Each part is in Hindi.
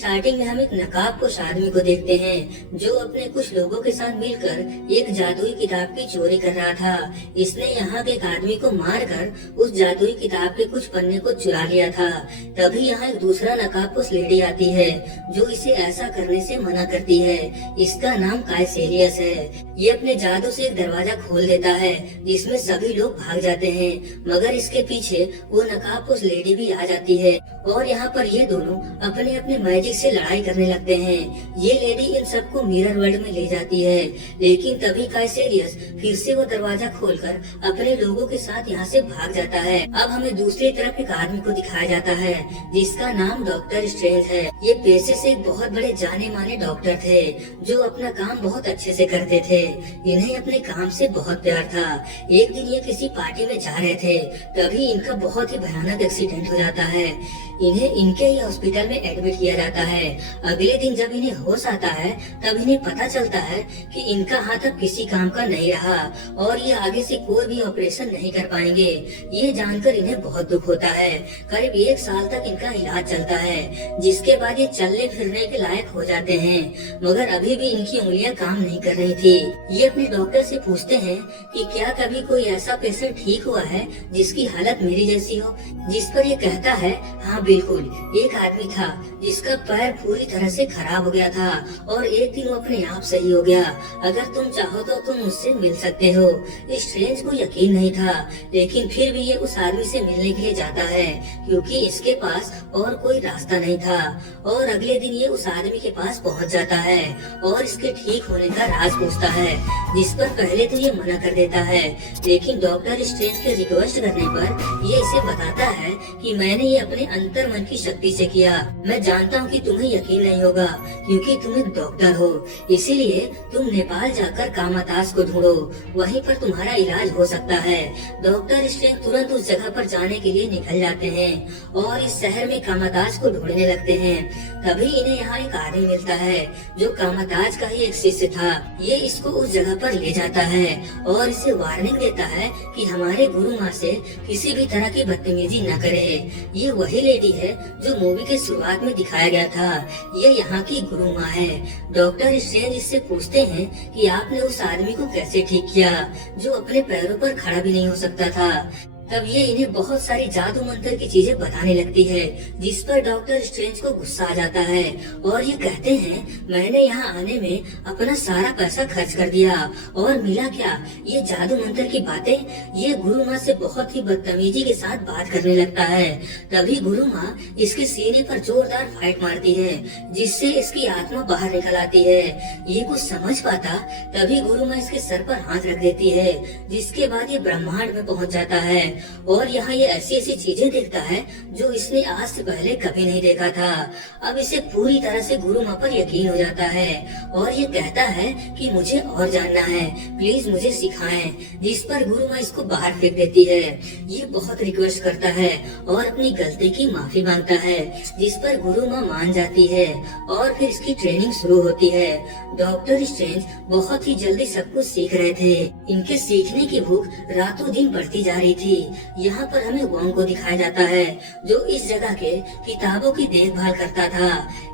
स्टार्टिंग में हम एक नकाबपोश आदमी को देखते हैं जो अपने कुछ लोगों के साथ मिलकर एक जादुई किताब की चोरी कर रहा था। इसने यहाँ के एक आदमी को मारकर उस जादुई किताब के कुछ पन्ने को चुरा लिया था। तभी यहाँ एक दूसरा नकाबपोश लेडी आती है जो इसे ऐसा करने से मना करती है। इसका नाम काइसेलियस है। ये अपने जादू से एक दरवाजा खोल देता है जिसमें सभी लोग भाग जाते हैं, मगर इसके पीछे वो नकाबपोश लेडी भी आ जाती है और यहाँ पर ये दोनों अपने अपने मैजिक से लड़ाई करने लगते हैं। ये लेडी इन सबको मिरर वर्ल्ड में ले जाती है, लेकिन तभी काइसेलियस फिर से वो दरवाजा खोलकर अपने लोगों के साथ यहाँ से भाग जाता है। अब हमें दूसरी तरफ एक आदमी को दिखाया जाता है जिसका नाम डॉक्टर स्ट्रेंज है। ये पेशे से एक बहुत बड़े जाने माने डॉक्टर थे जो अपना काम बहुत अच्छे से करते थे। इन्हें अपने काम से बहुत प्यार था। एक दिन ये किसी पार्टी में जा रहे थे, तभी इनका बहुत ही भयानक एक्सीडेंट हो जाता है। इन्हें इनके ही हॉस्पिटल में एडमिट किया जाता है। अगले दिन जब इन्हें होश आता है तब इन्हें पता चलता है कि इनका हाथ अब किसी काम का नहीं रहा और ये आगे से कोई भी ऑपरेशन नहीं कर पाएंगे। ये जानकर इन्हें बहुत दुख होता है। करीब 1 साल तक इनका इलाज चलता है, जिसके बाद ये चलने फिरने के लायक हो जाते हैं, मगर अभी भी इनकी उंगलियां काम नहीं कर रही थी। ये अपने डॉक्टर से पूछते हैं कि क्या कभी कोई ऐसा पेशेंट ठीक हुआ है जिसकी हालत मेरी जैसी हो, जिस पर ये कहता है हाँ बिल्कुल, एक आदमी था जिसका पैर पूरी तरह से खराब हो गया था और एक दिन वो अपने आप सही हो गया। अगर तुम चाहो तो तुम मुझसे मिल सकते हो। स्ट्रेंज को यकीन नहीं था, लेकिन फिर भी ये उस आदमी से मिलने के लिए जाता है क्योंकि इसके पास और कोई रास्ता नहीं था। और अगले दिन ये उस आदमी के पास पहुंच जाता है और इसके ठीक होने का राज पूछता है, जिस पर पहले तो ये मना कर देता है, लेकिन डॉक्टर स्ट्रेंज के रिक्वेस्ट करने पर ये इसे बताता है कि मैंने ये अपने अंतर मन की शक्ति से किया। मैं जानता हूँ कि तुम्हें यकीन नहीं होगा क्योंकि तुम एक डॉक्टर हो, इसीलिए तुम नेपाल जाकर कामातास को ढूंढो, वहीं पर तुम्हारा इलाज हो सकता है। डॉक्टर स्ट्रेंज तुरंत उस जगह पर जाने के लिए निकल जाते हैं और इस शहर में कामातास को ढूंढने लगते हैं। तभी इन्हें यहाँ एक आदमी मिलता है जो कामाताज का ही एक शिष्य था। ये इसको उस जगह पर ले जाता है और इसे वार्निंग देता है कि हमारे गुरु माँ से किसी भी तरह की बदतमीजी न करे। ये वही लेडी है जो मूवी के शुरुआत में दिखाया गया था। ये यहाँ की गुरु माँ है। डॉक्टर स्ट्रेंज इससे पूछते हैं कि आपने उस आदमी को कैसे ठीक किया जो अपने पैरों पर खड़ा भी नहीं हो सकता था। तब ये इन्हें बहुत सारी जादू मंत्र की चीजें बताने लगती है, जिस पर डॉक्टर स्ट्रेंज को गुस्सा आ जाता है और ये कहते हैं मैंने यहाँ आने में अपना सारा पैसा खर्च कर दिया और मिला क्या, ये जादू मंत्र की बातें। ये गुरु माँ से बहुत ही बदतमीजी के साथ बात करने लगता है। तभी गुरु माँ इसके सीने पर जोरदार फाइट मारती है जिससे इसकी आत्मा बाहर निकल आती है। ये कुछ समझ पाता तभी गुरु माँ इसके सर पर हाथ रख देती है, जिसके बाद ये ब्रह्मांड में पहुँच जाता है और यहाँ ये ऐसी ऐसी चीजें देखता है जो इसने आज से पहले कभी नहीं देखा था। अब इसे पूरी तरह से गुरु माँ पर यकीन हो जाता है और ये कहता है कि मुझे और जानना है, प्लीज मुझे सिखाएं, जिस पर गुरु माँ इसको बाहर फेंक देती है। ये बहुत रिक्वेस्ट करता है और अपनी गलती की माफी मांगता है, जिस पर गुरु माँ मान जाती है और फिर इसकी ट्रेनिंग शुरू होती है। डॉक्टर स्ट्रेंज बहुत ही जल्दी सब कुछ सीख रहे थे। इनके सीखने की भूख रातों दिन बढ़ती जा रही थी। यहाँ पर हमें वोंग को दिखाया जाता है जो इस जगह के किताबों की देखभाल करता था।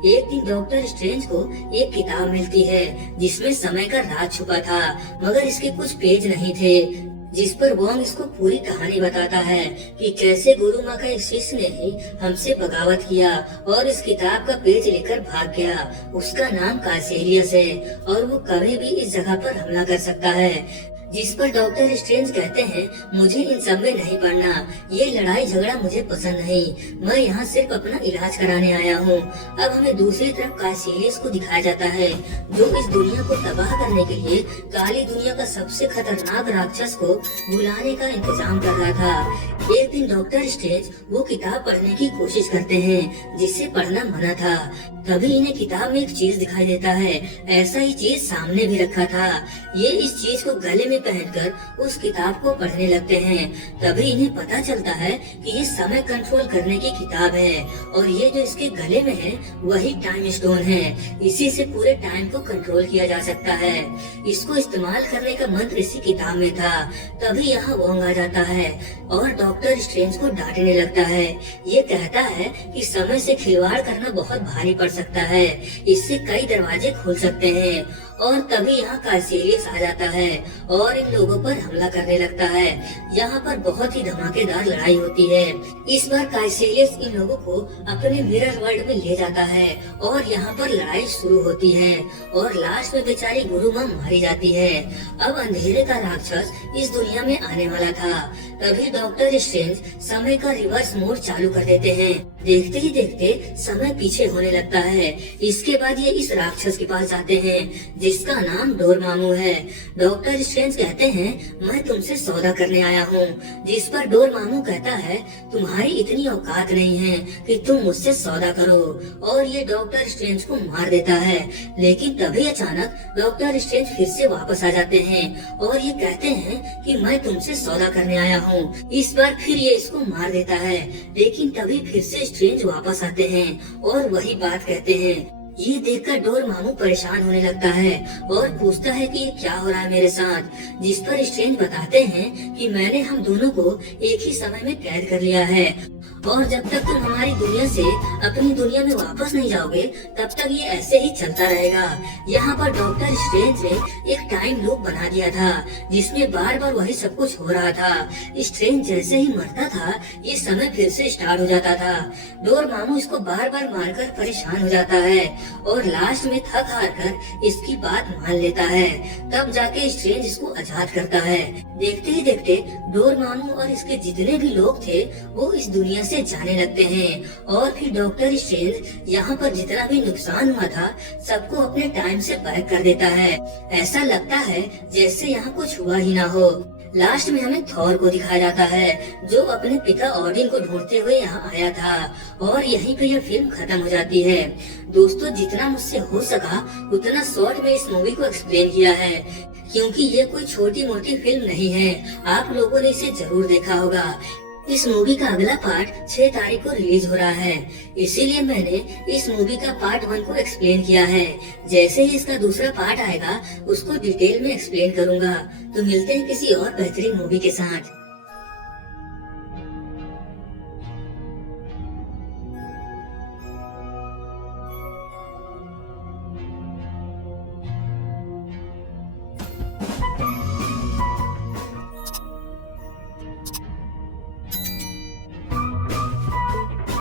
एक दिन डॉक्टर स्ट्रेंज को एक किताब मिलती है जिसमें समय का राज छुपा था, मगर इसके कुछ पेज नहीं थे, जिस पर वोंग इसको पूरी कहानी बताता है कि कैसे गुरु माँ का एक शिष्य ने ही हमसे बगावत किया और इस किताब का पेज लेकर भाग गया। उसका नाम काइसेलियस है और वो कभी भी इस जगह पर हमला कर सकता है। जिस पर डॉक्टर स्ट्रेंज कहते हैं मुझे इन सब में नहीं पड़ना, ये लड़ाई झगड़ा मुझे पसंद नहीं, मैं यहाँ सिर्फ अपना इलाज कराने आया हूँ। अब हमें दूसरी तरफ काइसेलियस को दिखाया जाता है जो इस दुनिया को तबाह करने के लिए काली दुनिया का सबसे खतरनाक राक्षस को बुलाने का इंतजाम कर रहा था। एक दिन डॉक्टर स्ट्रेंज वो किताब पढ़ने की कोशिश करते हैं जिससे पढ़ना मना था। तभी इन्हें किताब में एक चीज दिखाई देता है। ऐसा ही चीज सामने भी रखा था। ये इस चीज को गले में में पहनकर उस किताब को पढ़ने लगते हैं। तभी इन्हें पता चलता है कि ये समय कंट्रोल करने की किताब है और ये जो इसके गले में है वही टाइम स्टोन है। इसी से पूरे टाइम को कंट्रोल किया जा सकता है। इसको इस्तेमाल करने का मंत्र इसी किताब में था। तभी यहाँ वोंग आ जाता है और डॉक्टर स्ट्रेंज को डांटने लगता है। ये कहता है कि समय से खिलवाड़ करना बहुत भारी पड़ सकता है, इससे कई दरवाजे खुल सकते हैं। और तभी यहाँ काइसेलियस आ जाता है और इन लोगों पर हमला करने लगता है। यहाँ पर बहुत ही धमाकेदार लड़ाई होती है। इस बार काइसेलियस इन लोगों को अपने मिरर वर्ल्ड में ले जाता है और यहाँ पर लड़ाई शुरू होती है और लास्ट में बेचारी गुरु माँ मारी जाती है। अब अंधेरे का राक्षस इस दुनिया में आने वाला था। तभी डॉक्टर स्ट्रेंज समय का रिवर्स मोड चालू कर देते हैं। देखते ही देखते समय पीछे होने लगता है। इसके बाद ये इस राक्षस के पास जाते हैं जिसका नाम डोरमामू है। डॉक्टर स्ट्रेंज कहते हैं मैं तुमसे सौदा करने आया हूँ। जिस पर डोरमामू कहता है तुम्हारी इतनी औकात नहीं है कि तुम मुझसे सौदा करो, और ये डॉक्टर स्ट्रेंज को मार देता है। लेकिन तभी अचानक डॉक्टर स्ट्रेंज फिर से वापस आ जाते हैं और ये कहते हैं कि मैं तुमसे सौदा करने आया हूँ। इस बार फिर ये इसको मार देता है। लेकिन तभी फिर से स्ट्रेंज वापस आते हैं और वही बात कहते हैं। ये देखकर डोरमामू परेशान होने लगता है और पूछता है कि ये क्या हो रहा है मेरे साथ। जिस पर स्ट्रेंज बताते हैं कि मैंने हम दोनों को एक ही समय में कैद कर लिया है और जब तक तुम हमारी दुनिया से अपनी दुनिया में वापस नहीं जाओगे तब तक ये ऐसे ही चलता रहेगा। यहाँ पर डॉक्टर स्ट्रेंज ने एक टाइम लूप बना दिया था जिसमें बार बार वही सब कुछ हो रहा था। स्ट्रेंज जैसे ही मरता था ये समय फिर से स्टार्ट हो जाता था। डोरमामू इसको बार बार मारकर परेशान हो जाता है और लास्ट में थक हार कर इसकी बात मान लेता है। तब जाके स्ट्रेंज इसको आजाद करता है। देखते ही देखते डोरमामू और इसके जितने भी लोग थे वो इस दुनिया से जाने लगते हैं और फिर डॉक्टर स्ट्रेंज यहाँ पर जितना भी नुकसान हुआ था सबको अपने टाइम से पैक कर देता है। ऐसा लगता है जैसे यहाँ कुछ हुआ ही ना हो। लास्ट में हमें थॉर को दिखाया जाता है जो अपने पिता ओडिन को ढूंढते हुए यहाँ आया था और यहीं पे यह फिल्म खत्म हो जाती है। दोस्तों जितना मुझसे हो सका उतना शॉर्ट में इस मूवी को एक्सप्लेन किया है क्योंकि ये कोई छोटी मोटी फिल्म नहीं है। आप लोगों ने इसे जरूर देखा होगा। इस मूवी का अगला पार्ट 6 तारीख को रिलीज हो रहा है, इसीलिए मैंने इस मूवी का पार्ट 1 को एक्सप्लेन किया है। जैसे ही इसका दूसरा पार्ट आएगा उसको डिटेल में एक्सप्लेन करूंगा। तो मिलते हैं किसी और बेहतरीन मूवी के साथ।